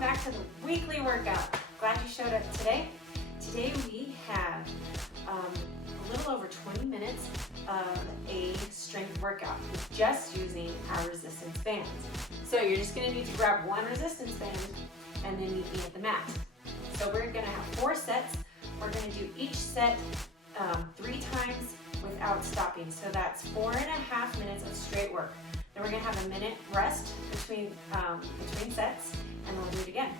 back to the weekly workout. Glad you showed up today. Today we have a little over 20 minutes of a strength workout just using our resistance bands. So you're just gonna need to grab one resistance band and then meet me at the mat. So we're gonna have 4 sets. We're gonna do each set 3 times without stopping. So that's 4.5 minutes of straight work. Then we're gonna have a minute rest between sets, and then we'll do it again.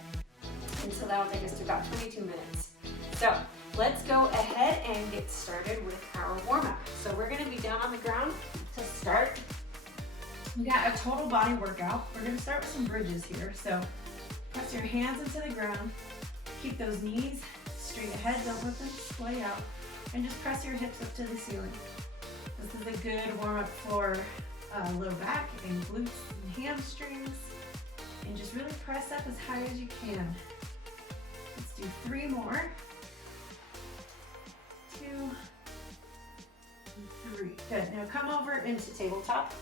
And so that'll take us to about 22 minutes. So let's go ahead and get started with our warm-up. So we're gonna be down on the ground to start. We got a total body workout. We're gonna start with some bridges here. So press your hands into the ground. Keep those knees straight ahead, don't let them splay out. And just press your hips up to the ceiling. This is a good warm-up for low back and glutes and hamstrings. And just really press up as high as you can. Let's do 3 more. 2 and 3. Good. Now come over into tabletop.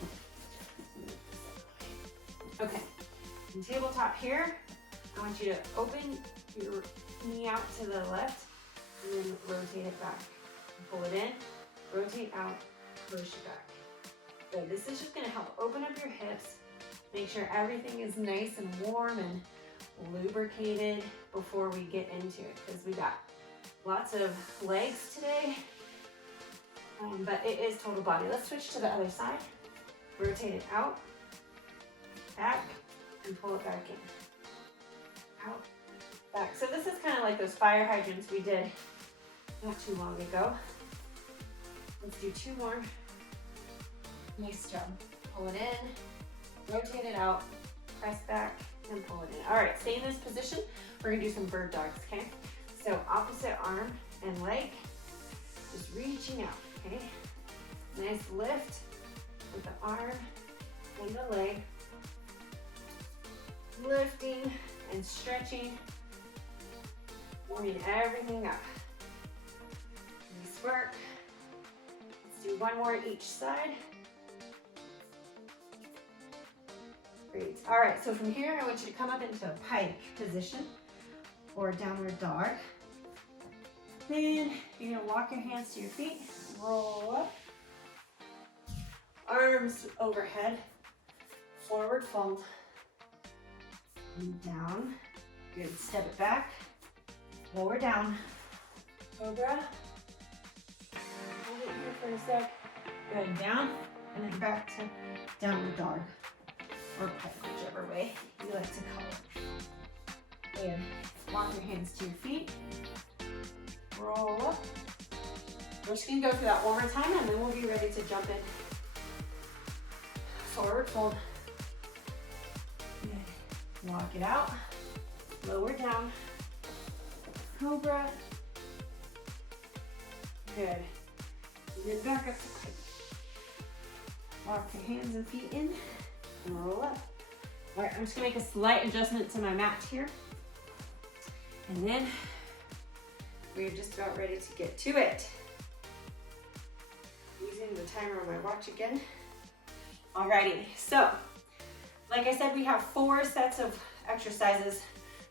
Okay. In tabletop here, I want you to open your knee out to the left and then rotate it back. Pull it in, rotate out, push it back. Good. This is just going to help open up your hips. Make sure everything is nice and warm and lubricated before we get into it, because we got lots of legs today, but it is total body. Let's switch to the other side. Rotate it out, back, and pull it back in. Out, back. So this is kind of like those fire hydrants we did not too long ago. Let's do 2 more. Nice job. Pull it in, rotate it out, press back, and pull it in. All right, stay in this position. We're gonna do some bird dogs, okay? So opposite arm and leg, just reaching out, okay? Nice lift with the arm and the leg. Lifting and stretching, warming everything up. Nice work. Let's do 1 more each side. Great. All right, so from here, I want you to come up into a pike position or downward dog. Then you're gonna walk your hands to your feet, roll up, arms overhead, forward fold, and down. Good, step it back, lower down, cobra. Hold it here for a sec. Good, down, and then back to downward dog. Or pike, whichever way you like to call it. Good. Walk your hands to your feet. Roll up. We're just gonna go through that one more time and then we'll be ready to jump in. Forward fold. Good. Walk it out. Lower down. Cobra. Good. And then back up to pike. Walk your hands and feet in. And roll up. All right, I'm just gonna make a slight adjustment to my mat here. And then we're just about ready to get to it. Using the timer on my watch again. Alrighty, so like I said, we have 4 sets of exercises.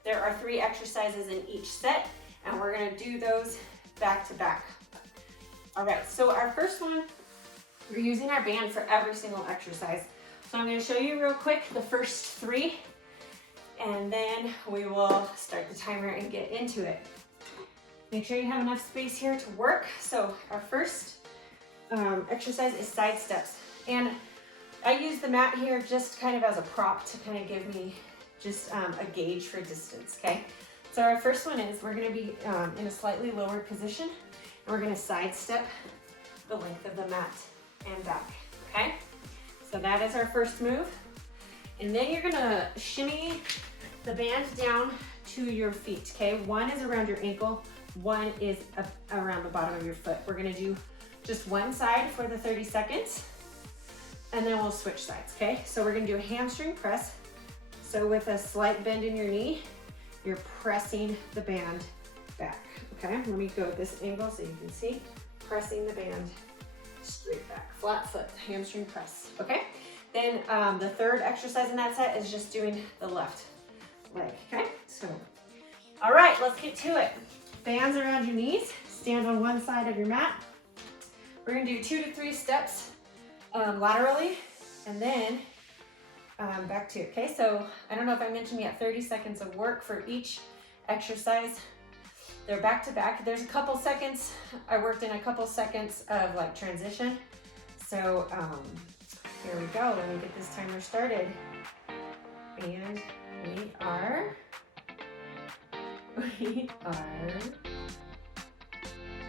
There are 3 exercises in each set, and we're gonna do those back to back. All right, so our first one, we're using our band for every single exercise. So I'm going to show you real quick the first 3, and then we will start the timer and get into it. Make sure you have enough space here to work. So our first exercise is side steps. And I use the mat here just kind of as a prop to kind of give me just a gauge for distance, okay? So our first one is we're going to be in a slightly lower position, and we're going to side step the length of the mat and back, okay? So that is our first move. And then you're gonna shimmy the band down to your feet, okay? 1 is around your ankle, 1 is around the bottom of your foot. We're gonna do just 1 side for the 30 seconds, and then we'll switch sides, okay? So we're gonna do a hamstring press. So with a slight bend in your knee, you're pressing the band back, okay? Let me go at this angle so you can see. Pressing the band straight back, flat foot, hamstring press, okay? Then the third exercise in that set is just doing the left leg, okay? So, all right, let's get to it. Bands around your knees. Stand on one side of your mat. We're gonna do 2 to 3 steps laterally, and then back to it, okay? So I don't know if I mentioned yet, 30 seconds of work for each exercise. They're back to back. There's a couple seconds, I worked in a couple seconds of like transition. So here we go, let me get this timer started. And we are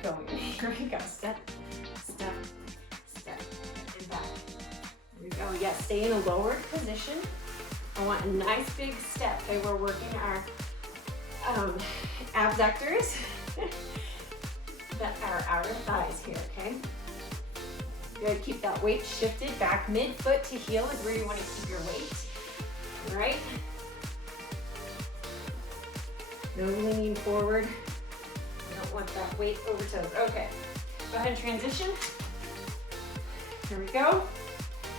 going. Here we go, step, step, step, and back. Here we go, yes, stay in a lowered position. I want a nice big step. Okay, we're working our abductors, our outer thighs here, okay? Good, keep that weight shifted back. Mid-foot to heel is where you want to keep your weight, all right? No leaning forward. You don't want that weight over toes. Okay, go ahead and transition. Here we go.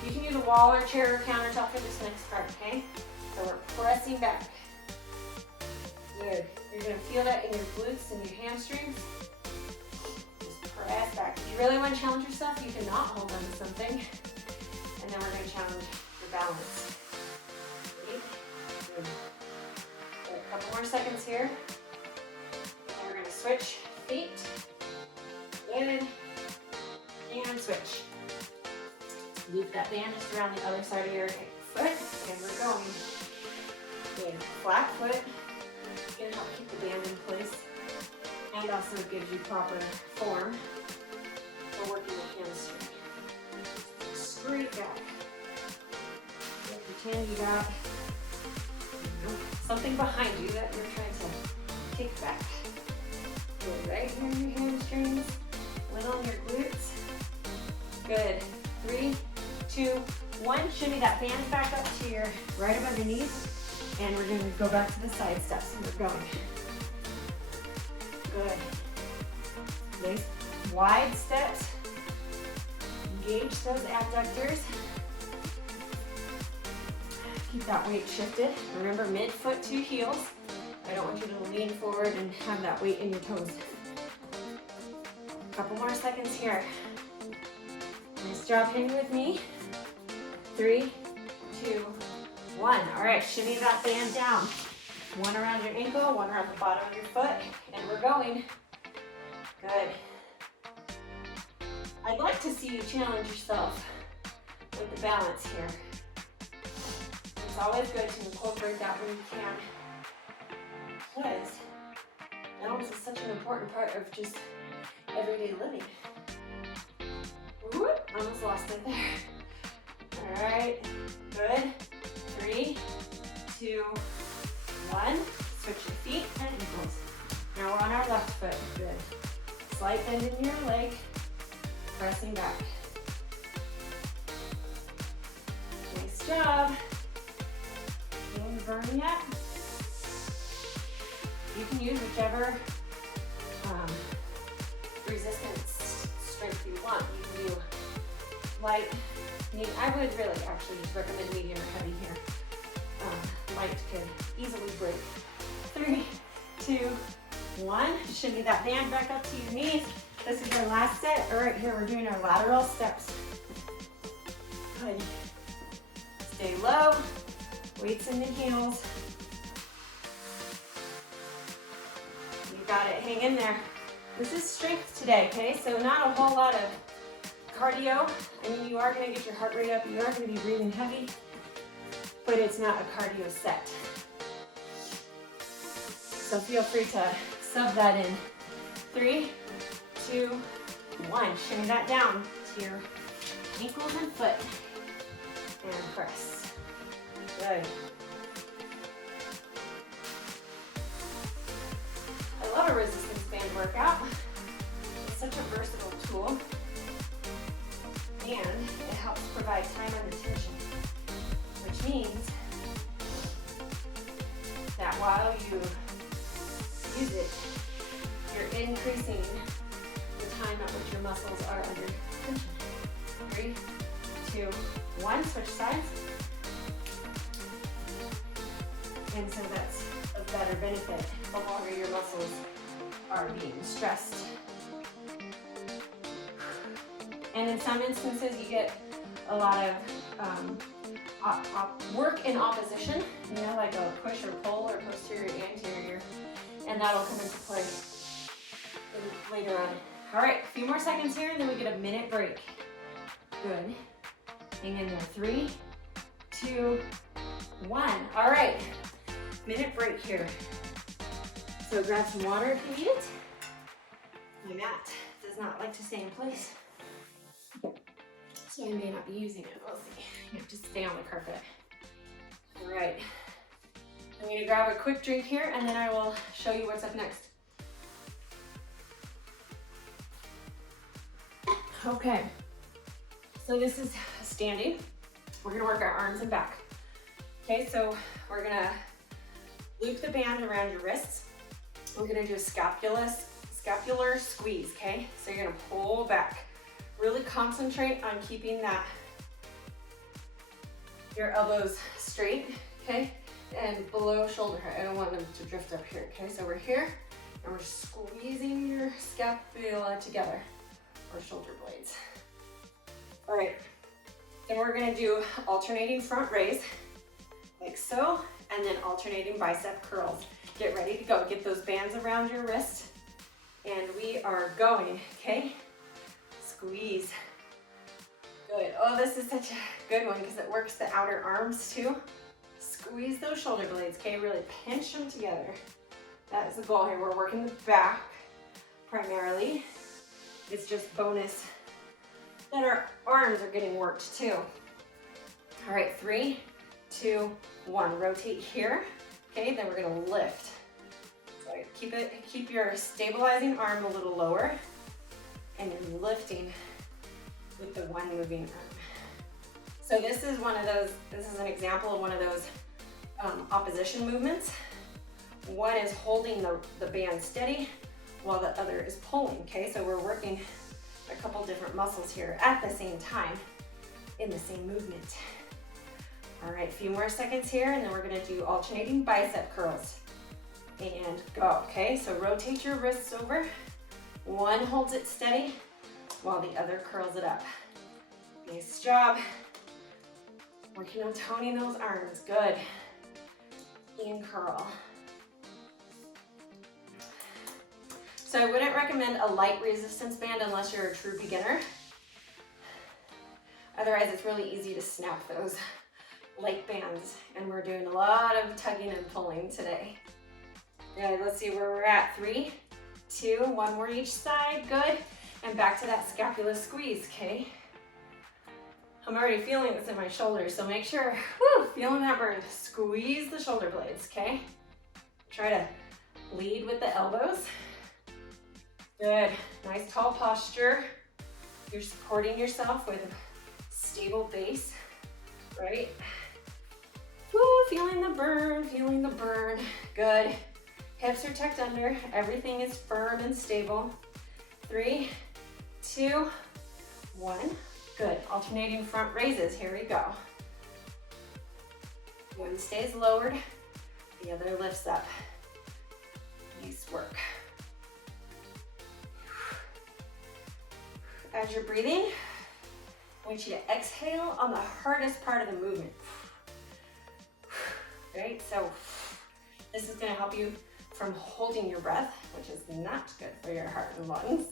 You can use a wall or chair or countertop for this next part, okay? So we're pressing back. Good. You're gonna feel that in your glutes and your hamstrings. Just press back. If you really want to challenge yourself, you can not hold on to something. And then we're gonna challenge your balance. Ready? Good. A couple more seconds here. And we're gonna switch feet. Good. And switch. Loop that band just around the other side of your foot, and we're going. Good. Flat foot. It's gonna help keep the band in place, and also gives you proper form for working the hamstring. Straight back. Pretend you got something behind you that you're trying to kick back. Good. Right here in your hamstrings, little on your glutes. Good. 3, 2, 1. Shimmy that band back up to your right above your knees. And we're going to go back to the side steps. And we're going. Good. Nice wide steps. Engage those abductors. Keep that weight shifted. Remember, mid-foot to heels. I don't want you to lean forward and have that weight in your toes. A couple more seconds here. Nice job hanging with me. 3, 2, 1. All right, shimmy that band down. One around your ankle, one around the bottom of your foot, and we're going. Good. I'd like to see you challenge yourself with the balance here. It's always good to incorporate that when you can, because balance is such an important part of just everyday living. Whoop, almost lost it there. All right, good. 3, 2, 1. Switch your feet and ankles. Now we're on our left foot. Good. Slight bend in your leg. Pressing back. Nice job. Didn't burn yet. You can use whichever resistance strength you want. You can do light. I would really actually just recommend medium or heavy here. Light could easily break. 3, 2, 1. Shimmy that band back up to your knees. This is our last set. All right, here we're doing our lateral steps. Good. Stay low. Weights in the heels. You got it. Hang in there. This is strength today, okay? So not a whole lot of cardio. I mean, you are going to get your heart rate up. You are going to be breathing heavy, but it's not a cardio set. So feel free to sub that in. 3, 2, 1. Shimmy that down to your ankles and foot. And press. Good. I love a resistance band workout. It's such a versatile tool. And it helps provide time under tension, which means that while you use it, you're increasing the time at which your muscles are under tension. 3, 2, 1, switch sides. And so that's a better benefit the longer your muscles are being stressed. And in some instances, you get a lot of work in opposition, you know, like a push or pull or posterior anterior, and that'll come into play later on. All right, a few more seconds here, and then we get a minute break. Good. Hang in there. 3, 2, 1. All right, minute break here. So grab some water if you need it. My mat does not like to stay in place, so I may not be using it. We'll see. You have to stay on the carpet. All right. I'm gonna grab a quick drink here, and then I will show you what's up next. Okay. So this is standing. We're gonna work our arms and back. Okay, so we're gonna loop the band around your wrists. We're gonna do a scapular squeeze, okay? So you're gonna pull back. Really concentrate on keeping your elbows straight, okay? And below shoulder height. I don't want them to drift up here, okay? So we're here, and we're squeezing your scapula together, or shoulder blades. All right, then we're gonna do alternating front raise, like so, and then alternating bicep curls. Get ready to go. Get those bands around your wrist, and we are going, okay? Squeeze. Good. Oh, this is such a good one because it works the outer arms too. Squeeze those shoulder blades, okay? Really pinch them together. That is the goal here. We're working the back primarily. It's just bonus that our arms are getting worked too. All right, 3, 2, 1. Rotate here. Okay, then we're gonna lift. So keep your stabilizing arm a little lower, and you're lifting with the one moving arm. So this is an example of one of those opposition movements. One is holding the band steady while the other is pulling, okay? So we're working a couple different muscles here at the same time in the same movement. All right, a few more seconds here, and then we're gonna do alternating bicep curls. And go, okay? So rotate your wrists over. One holds it steady while the other curls it up. Nice job. Working on toning those arms, good. And curl. So I wouldn't recommend a light resistance band unless you're a true beginner. Otherwise, it's really easy to snap those light bands, and we're doing a lot of tugging and pulling today. Good, let's see where we're at. 3, 2, 1 more each side, good. And back to that scapula squeeze, okay? I'm already feeling this in my shoulders, so make sure, feeling that burn. Squeeze the shoulder blades, okay? Try to lead with the elbows. Good, nice tall posture. You're supporting yourself with a stable base, right? Woo, feeling the burn, good. Hips are tucked under, everything is firm and stable. 3, 2, 1, good. Alternating front raises, here we go. One stays lowered, the other lifts up. Nice work. As you're breathing, I want you to exhale on the hardest part of the movement. Right, so this is gonna help you from holding your breath, which is not good for your heart and lungs.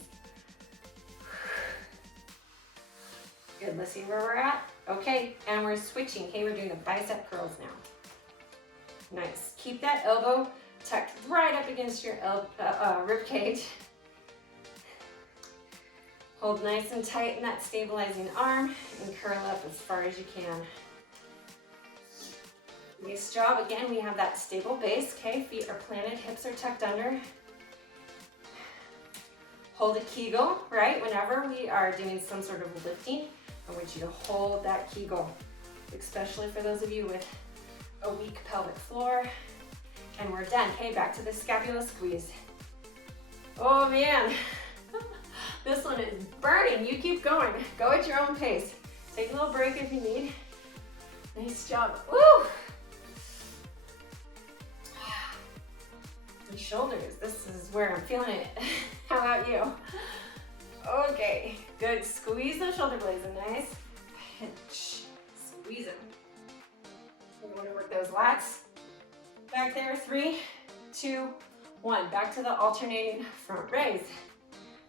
Good, let's see where we're at. Okay, and we're switching. Okay, we're doing the bicep curls now. Nice, keep that elbow tucked right up against your rib cage. Hold nice and tight in that stabilizing arm and curl up as far as you can. Nice job. Again, we have that stable base, okay? Feet are planted, hips are tucked under. Hold a Kegel, right? Whenever we are doing some sort of lifting, I want you to hold that Kegel, especially for those of you with a weak pelvic floor. And we're done. Okay, back to the scapula squeeze. Oh man, this one is burning. You keep going. Go at your own pace. Take a little break if you need. Nice job. Woo! The shoulders, this is where I'm feeling it. How about you? Okay, good. Squeeze those shoulder blades, a nice pinch. Squeeze them. We're going to work those lats. Back there, 3, 2, 1. Back to the alternating front raise.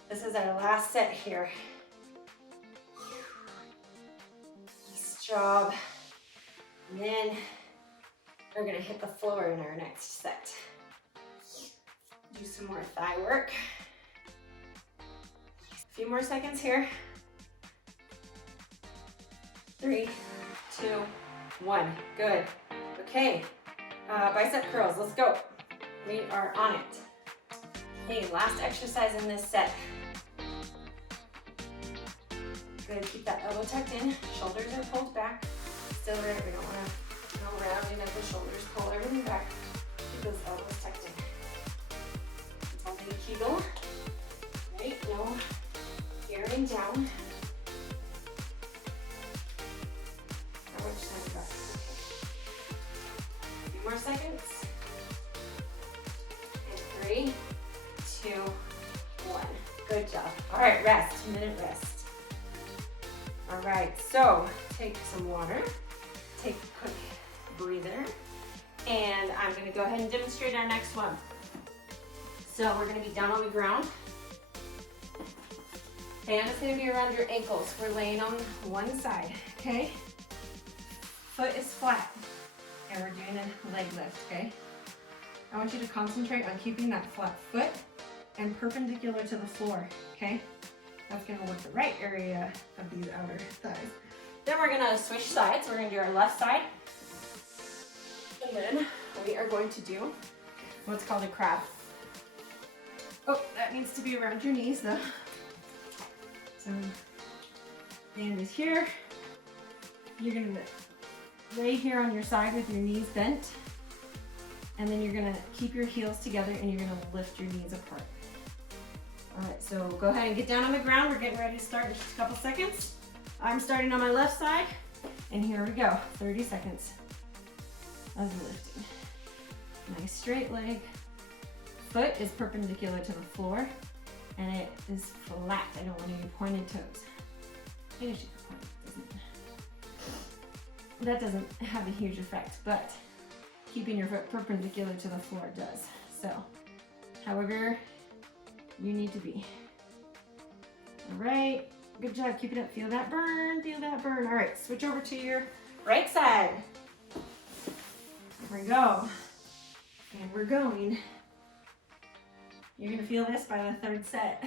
This is our last set here. Nice job. And then we're gonna hit the floor in our next set. Do some more thigh work. A few more seconds here. 3, 2, 1. Good. Okay. Bicep curls. Let's go. We are on it. Okay, last exercise in this set. Good. Keep that elbow tucked in. Shoulders are pulled back. Still right. We don't want to go rounding at the shoulders. Pull everything back. Keep those elbows tucked in. It's holding a kegel. Right? No gearing down. How much time we got? A few more seconds. And 3, 2, 1. Good job. All right, rest. Minute rest. All right, so take some water, take a quick breather, and I'm gonna go ahead and demonstrate our next one. So we're gonna be down on the ground. Hand is gonna be around your ankles. We're laying on one side, okay? Foot is flat, and we're doing a leg lift, okay? I want you to concentrate on keeping that flat foot and perpendicular to the floor, okay? That's gonna work the right area of these outer thighs. Then we're gonna switch sides. We're gonna do our left side. And then we are going to do what's called a crab. Oh, that needs to be around your knees though. So, hand is here. You're gonna lay here on your side with your knees bent. And then you're gonna keep your heels together and you're gonna lift your knees apart. All right, so go ahead and get down on the ground. We're getting ready to start in just a couple seconds. I'm starting on my left side, and here we go, 30 seconds of lifting. Nice straight leg. Foot is perpendicular to the floor, and it is flat. I don't want any pointed toes. Maybe she could point, doesn't it? That doesn't have a huge effect, but keeping your foot perpendicular to the floor does. So, however you need to be. All right, good job, keep it up. Feel that burn, feel that burn. All right, switch over to your right side. Here we go. And we're going. You're gonna feel this by the third set.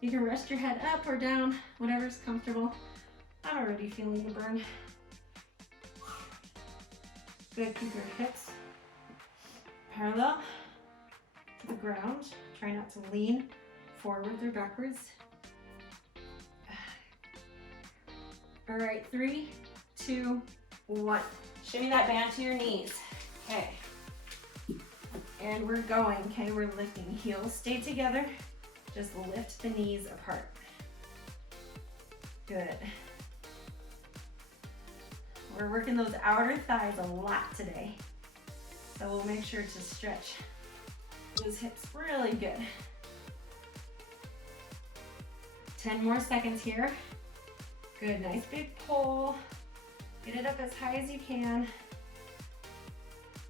You can rest your head up or down, whatever's comfortable. I'm already feeling the burn. Good, keep your hips parallel to the ground. Try not to lean forwards or backwards. All right, 3, 2, 1. Shimmy that band to your knees. Okay. And we're going, okay? We're lifting. Heels stay together. Just lift the knees apart. Good. We're working those outer thighs a lot today. So we'll make sure to stretch those hips really good. 10 more seconds here. Good, nice big pull. Get it up as high as you can.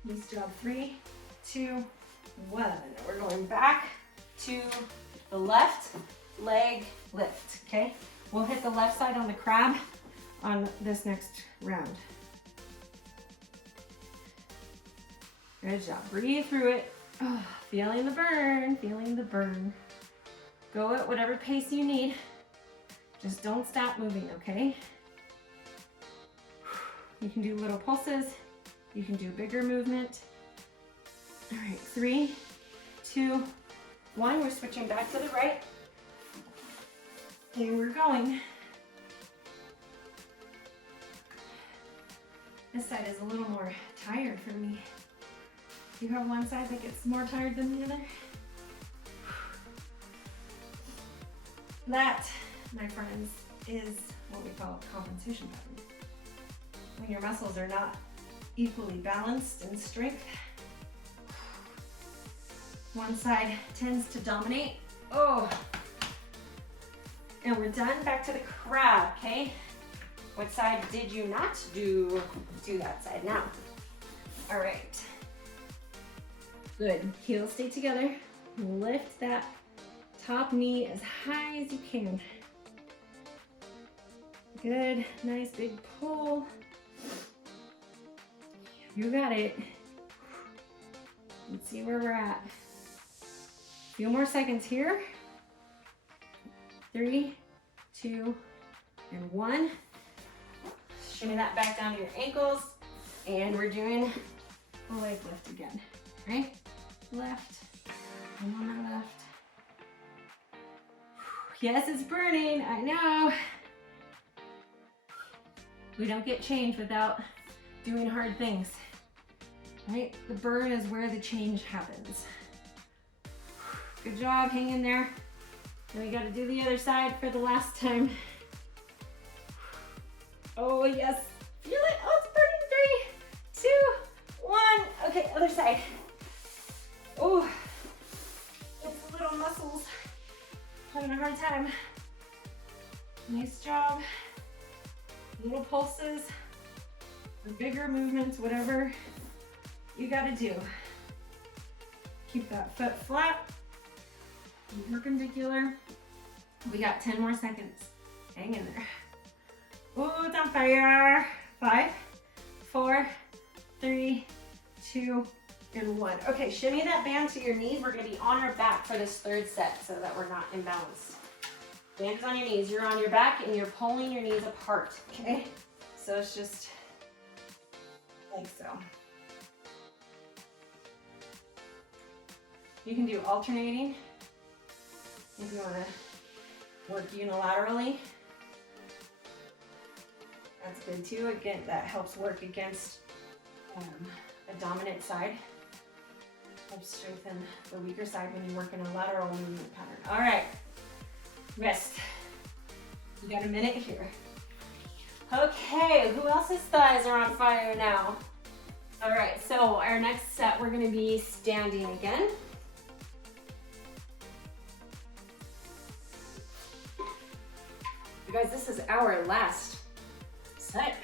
Nice job, 3, 2, 1. We're going back to the left leg lift, okay? We'll hit the left side on the crab on this next round. Good job, breathe through it. Oh, feeling the burn, feeling the burn. Go at whatever pace you need. Just don't stop moving, okay? You can do little pulses. You can do bigger movement. All right, 3, 2, 1. We're switching back to the right. And we're going. This side is a little more tired for me. You have one side that gets more tired than the other. That, my friends, is what we call a compensation pattern. When your muscles are not equally balanced in strength, One side tends to dominate. Oh. And we're done. Back to the crab, okay? What side did you not do? Do that side now. All right. Good. Heels stay together. Lift that top knee as high as you can. Good. Nice big pull. You got it. Let's see where we're at. A few more seconds here. 3, 2, and 1. Shimmy that back down to your ankles. And we're doing a leg lift again. Right? Left. And on my left. Yes, it's burning. I know. We don't get change without doing hard things. Right? The burn is where the change happens. Good job, hang in there. And we gotta do the other side for the last time. Oh yes, feel it, oh it's burning, 3, 2, 1. Okay, other side. Oh, it's the little muscles having a hard time. Nice job. Little pulses, or bigger movements, whatever you gotta do. Keep that foot flat, perpendicular. We got 10 more seconds. Hang in there. Oh, it's on fire. 5, 4, 3, 2, and 1. Okay, shimmy that band to your knees. We're gonna be on our back for this third set so that we're not imbalanced. Band is on your knees. You're on your back and you're pulling your knees apart, okay? So it's just like so. You can do alternating if you want to work unilaterally. That's good too. Again, that helps work against a dominant side. Helps strengthen the weaker side when you work in a lateral movement pattern. All right, rest. You got a minute here. Okay, who else's thighs are on fire now? All right, so our next set, we're gonna be standing again. You guys, this is our last set.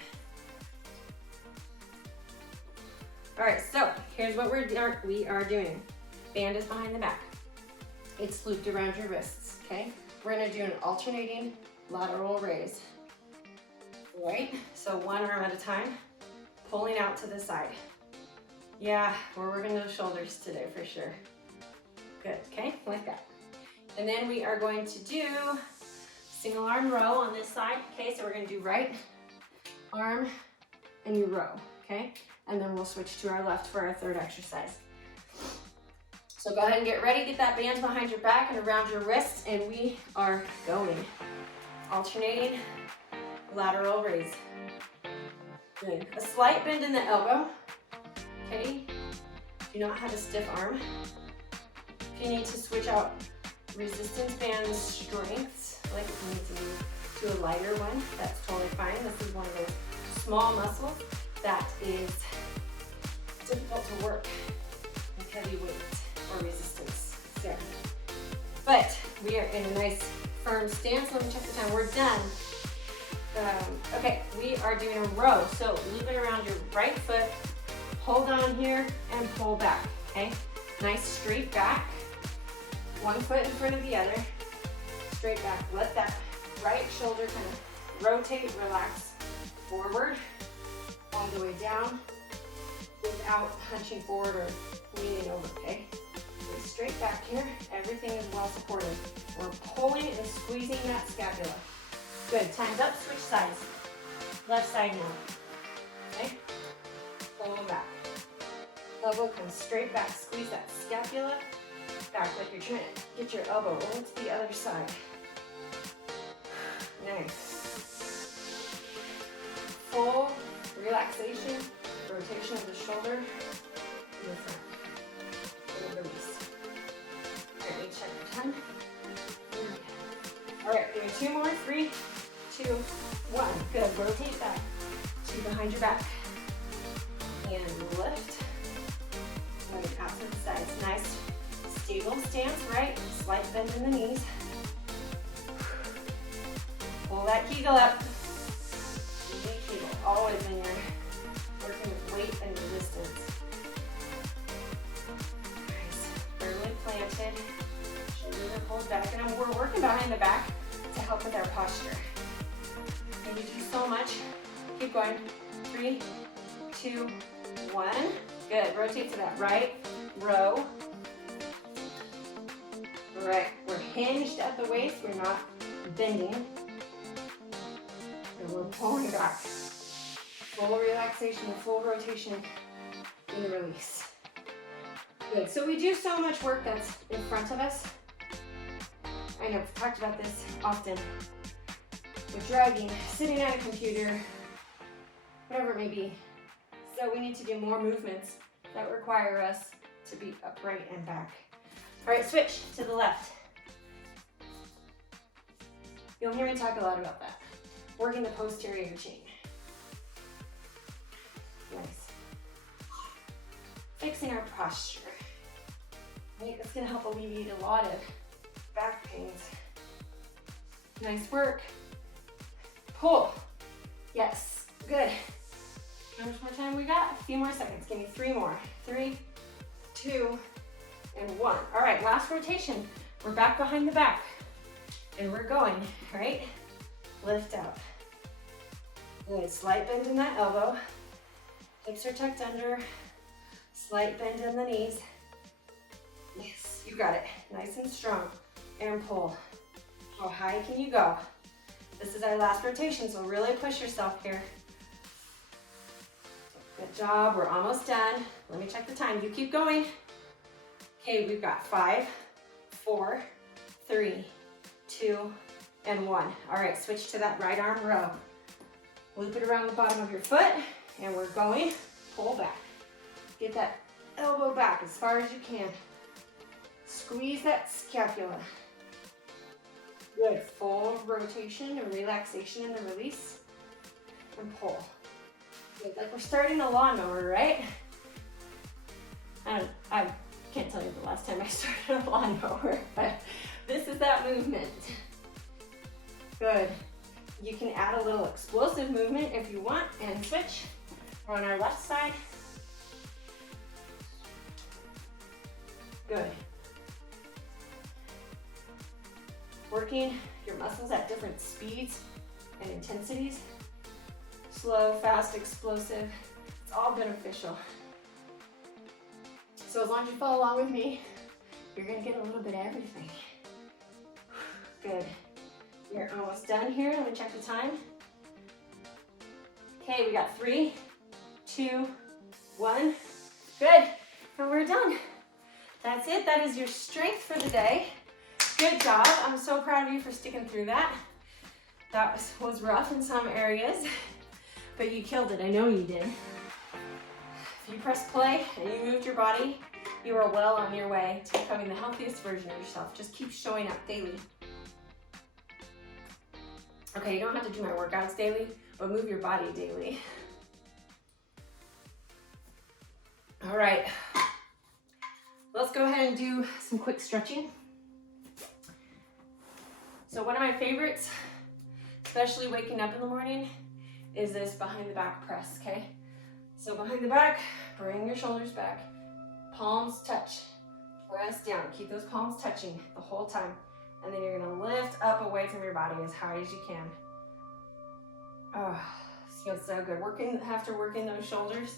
All right, so here's what we are doing. Band is behind the back. It's looped around your wrists, okay? We're gonna do an alternating lateral raise. All right, so one arm at a time, pulling out to the side. Yeah, we're working those shoulders today for sure. Good, okay, like that. And then we are going to do single arm row on this side. Okay, so we're gonna do right arm and you row, okay? And then we'll switch to our left for our third exercise. So go ahead and get ready, get that band behind your back and around your wrists, and we are going. Alternating lateral raise. Good. A slight bend in the elbow, okay? Do not have a stiff arm. If you need to switch out resistance band strengths, like if you need to move to a lighter one, that's totally fine. This is one of those small muscles that is difficult to work with heavy weight or resistance. So, but we are in a nice firm stance. Let me check the time. We're done. Okay, we are doing a row. So loop it around your right foot, hold on here, and pull back. Okay, nice straight back. One foot in front of the other. Straight back. Let that right shoulder kind of rotate, relax forward, all the way down, without hunching forward or leaning over, okay? Go straight back here. Everything is well supported. We're pulling and squeezing that scapula. Good, time's up, switch sides. Left side now, okay? Pull them back. Elbow comes straight back, squeeze that scapula back like you're trying to get your elbow over to the other side. Nice. Full relaxation, rotation of the shoulder in the front. And release. All right, check your time. All right, doing 2 more. 3, 2, 1. Good. Rotate back to behind your back. And lift. Right out to the sides. Nice stable stance, right? Slight bend in the knees. Pull that Kegel up. Kegel, always when you're working with weight and resistance. Nice. Firmly planted. Shoulders are pulled back. And we're working behind the back to help with our posture. And you do so much. Keep going. 3, 2, 1. Good. Rotate to that right row. All right. We're hinged at the waist. We're not bending. And we're pulling back. Full relaxation, full rotation in the release. Good. So we do so much work that's in front of us. I know I've talked about this often. With driving, sitting at a computer, whatever it may be. So we need to do more movements that require us to be upright and back. All right, switch to the left. You'll hear me talk a lot about that. Working the posterior chain. Nice. Fixing our posture. Right, that's gonna help alleviate a lot of back pains. Nice work. Pull. Yes, good. How much more time we got? A few more seconds. Give me 3 more. 3, 2, and 1. All right, last rotation. We're back behind the back. And we're going, right? Lift out. Good, slight bend in that elbow. Hips are tucked under. Slight bend in the knees. Yes, you got it. Nice and strong. And pull. How high can you go? This is our last rotation, so really push yourself here. Good job, we're almost done. Let me check the time, you keep going. Okay, we've got 5, 4, 3, 2, and 1. All right, switch to that right arm row. Loop it around the bottom of your foot, and we're going, pull back. Get that elbow back as far as you can. Squeeze that scapula. Good, full rotation and relaxation in the release. And pull. Good, like we're starting a lawnmower, right? I can't tell you the last time I started a lawnmower, but this is that movement. Good. You can add a little explosive movement if you want, and switch. We're on our left side. Good. Working your muscles at different speeds and intensities. Slow, fast, explosive. It's all beneficial. So as long as you follow along with me, you're gonna get a little bit of everything. Good. We're almost done here. Let me check the time. Okay, we got 3, 2, 1. Good. And we're done. That's it. That is your strength for the day. Good job. I'm so proud of you for sticking through that. That was rough in some areas, but you killed it. I know you did. If you press play and you moved your body, you are well on your way to becoming the healthiest version of yourself. Just keep showing up daily. Okay, you don't have to do my workouts daily, but move your body daily. All right, let's go ahead and do some quick stretching. So one of my favorites, especially waking up in the morning, is this behind the back press, okay? So behind the back, bring your shoulders back, palms touch, press down. Keep those palms touching the whole time. And then you're gonna lift up away from your body as high as you can. Oh, this feels so good. After working those shoulders,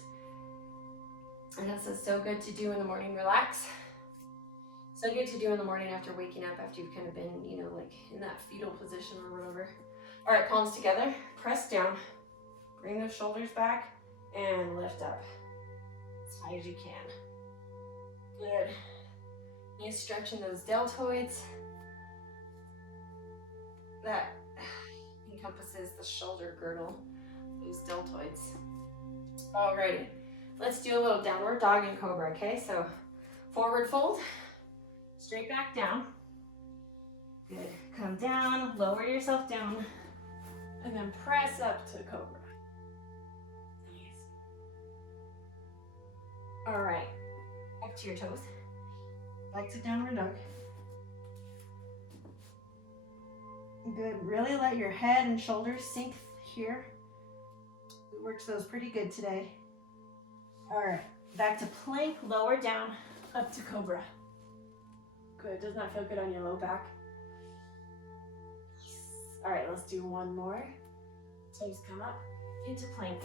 and this is so good to do in the morning, relax. So good to do in the morning after waking up, after you've kind of been, you know, like in that fetal position or whatever. All right, palms together, press down, bring those shoulders back, and lift up as high as you can. Good. Nice stretch in those deltoids. That encompasses the shoulder girdle, those deltoids. Alrighty, let's do a little downward dog and cobra, okay? So forward fold, straight back down. Good, come down, lower yourself down, and then press up to cobra. Nice. All right, up to your toes. Back to downward dog. Good. Really let your head and shoulders sink here. We worked those pretty good today. All right. Back to plank, lower down, up to cobra. Good. Doesn't that feel good on your low back? All right, let's do one more. Toes come up into plank.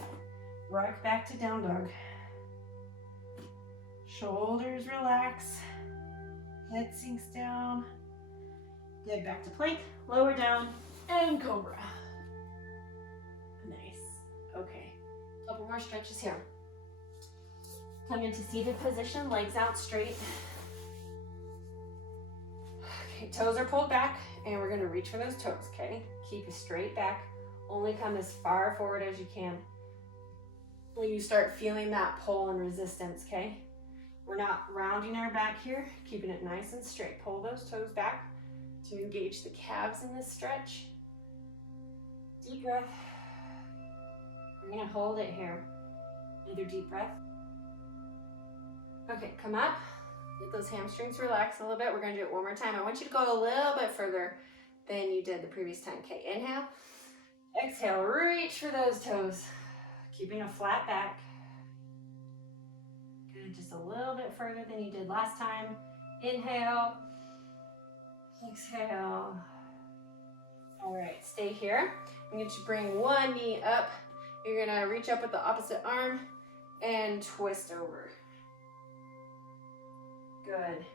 Rock back to down dog. Shoulders relax. Head sinks down. Good, back to plank, lower down, and cobra. Nice. Okay, couple more stretches here. Come into seated position, legs out straight. Okay, toes are pulled back, and we're gonna reach for those toes, okay? Keep it straight back. Only come as far forward as you can. When you start feeling that pull and resistance, okay? We're not rounding our back here, keeping it nice and straight. Pull those toes back to engage the calves in this stretch. Deep breath. We're gonna hold it here. Another deep breath. Okay, come up. Let those hamstrings relax a little bit. We're gonna do it one more time. I want you to go a little bit further than you did the previous time. Okay, inhale. Exhale, reach for those toes. Keeping a flat back. Good, just a little bit further than you did last time. Inhale. Exhale. All right, stay here. I'm going to bring one knee up. You're gonna reach up with the opposite arm and twist over. Good.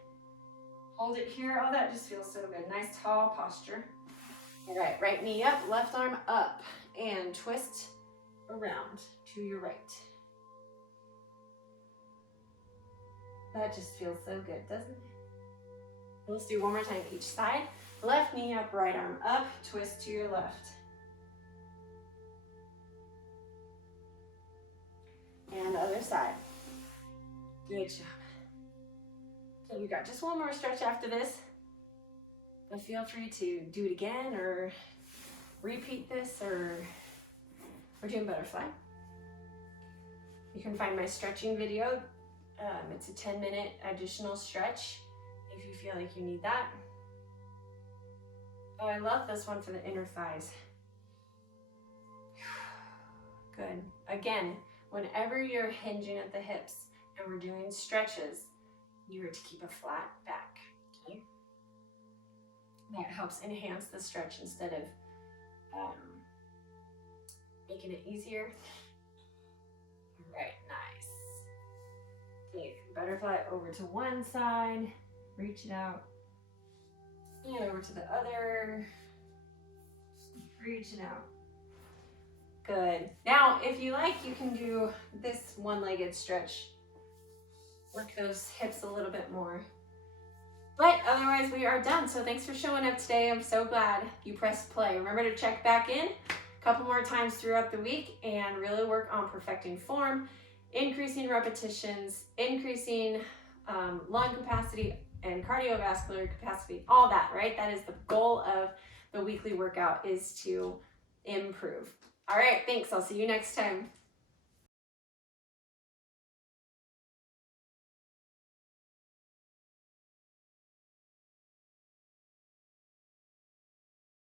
Hold it here. Oh, that just feels so good. Nice tall posture. All right, right knee up, left arm up, and twist around to your right. That just feels so good, doesn't it? Let's do one more time each side. Left knee up, right arm up, twist to your left. And other side. Good job. Okay, we got just one more stretch after this. But feel free to do it again or repeat this, or we're doing butterfly. You can find my stretching video. It's a 10-minute additional stretch if you feel like you need that. Oh, I love this one for the inner thighs. Good. Again, whenever you're hinging at the hips and we're doing stretches, you are to keep a flat back. Okay? That helps enhance the stretch instead of making it easier. All right, nice. Okay, butterfly over to one side, reach it out, and over to the other, reach it out. Good. Now, if you like, you can do this one-legged stretch. Work those hips a little bit more. But otherwise, we are done. So thanks for showing up today. I'm so glad you pressed play. Remember to check back in a couple more times throughout the week and really work on perfecting form, increasing repetitions, increasing lung capacity and cardiovascular capacity, all that, right? That is the goal of the weekly workout, is to improve. All right, thanks. I'll see you next time.